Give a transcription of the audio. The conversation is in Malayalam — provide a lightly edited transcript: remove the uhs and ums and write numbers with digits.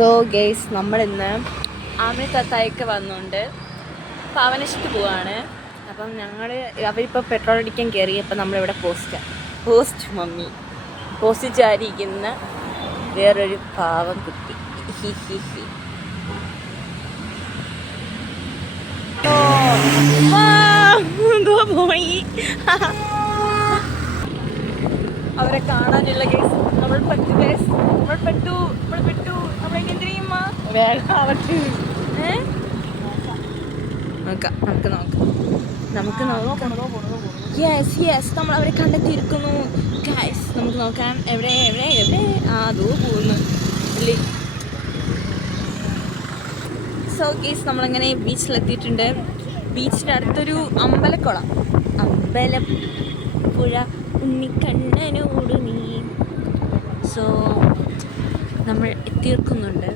സോ ഗെയ്സ് നമ്മളിന്ന് ആമിന തത്തായൊക്കെ വന്നുകൊണ്ട് പാവനശത്ത് പോവാണ്. അപ്പം അവരിപ്പോൾ പെട്രോൾ അടിക്കാൻ കയറി. അപ്പം നമ്മളിവിടെ പോസ്റ്റ് ചാരിയിരിക്കുന്ന വേറൊരു പാവം കുട്ടി. പോയി അവരെ കാണാനുള്ള കേസ് നമ്മൾ പെട്ടു നമ്മളെങ്ങനെ ചെയ്യുമ്പോ നോക്കാം. യെസ് നമ്മൾ അവരെ കണ്ടെത്തിയിരിക്കുന്നു ഗൈസ്. നമുക്ക് നോക്കാം എവിടെ അതോ പോകുന്നു. സോ ഗൈസ് നമ്മളങ്ങനെ ബീച്ചിലെത്തിയിട്ടുണ്ട്. ബീച്ചിൻ്റെ അടുത്തൊരു അമ്പലപ്പുഴ ഉണ്ണിക്കണ്ണനോട് നീ. സോ നമ്മൾ എത്തിയിരിക്കുന്നുണ്ട്.